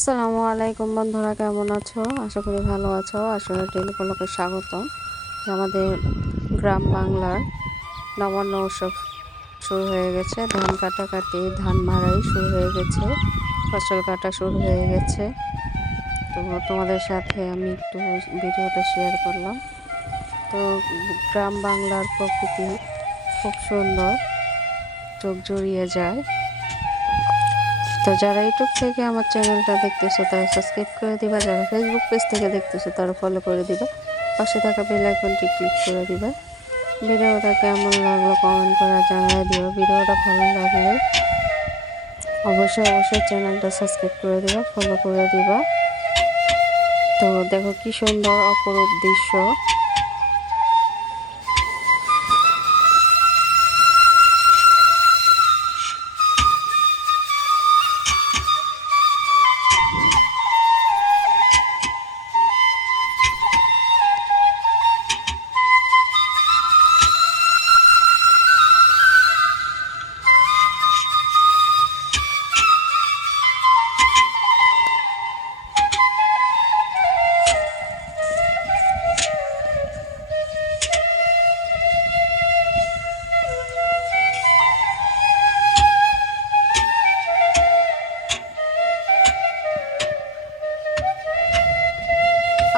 আসসালামু আলাইকুম বন্ধুরা, কেমন আছো? আশা করি ভালো আছো। আসলে টেলিপলকে স্বাগতম। আমাদের গ্রাম বাংলার নবান্ন উৎসব শুরু হয়ে গেছে। ধান কাটাকাটি, ধান মাড়াই শুরু হয়ে গেছে, ফসল কাটা শুরু হয়ে গেছে। তো তোমাদের সাথে আমি একটু ভিডিওটা শেয়ার করলাম। তো গ্রাম বাংলার প্রকৃতি খুব সুন্দর, চোখ জুড়িয়ে যায়। তো যারা ইউটিউব থেকে আমার চ্যানেলটা দেখতেছো তারা সাবস্ক্রাইব করে দিবা, যারা ফেসবুক পেজ থেকে দেখতেছো তারা ফলো করে দিবা, পাশে থাকা বেল আইকনটি ক্লিক করে দিবা। ভিডিওটা কেমন লাগলো কমেন্ট করে জানিয়ে দিও। ভিডিওটা ভালো লাগলে অবশ্যই চ্যানেলটা সাবস্ক্রাইব করে দিবা, ফলো করে দিবা। তো দেখো কি সুন্দর অপরূপ দৃশ্য।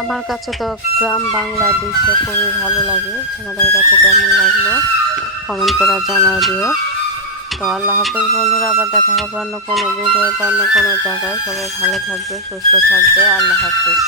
আমার কাছে তো গ্রাম বাংলার দৃশ্য খুবই ভালো লাগে। তোমাদের কাছে কেমন লাগলো কমেন্ট করে জানিয়ে দিও। তো আল্লাহ হাফেজ বন্ধুরা, আবার দেখা হবে অন্য কোনো ভিডিওতে, অন্য কোনো জায়গায়। সবাই ভালো থাকবে, সুস্থ থাকবে। আল্লাহ হাফেজ।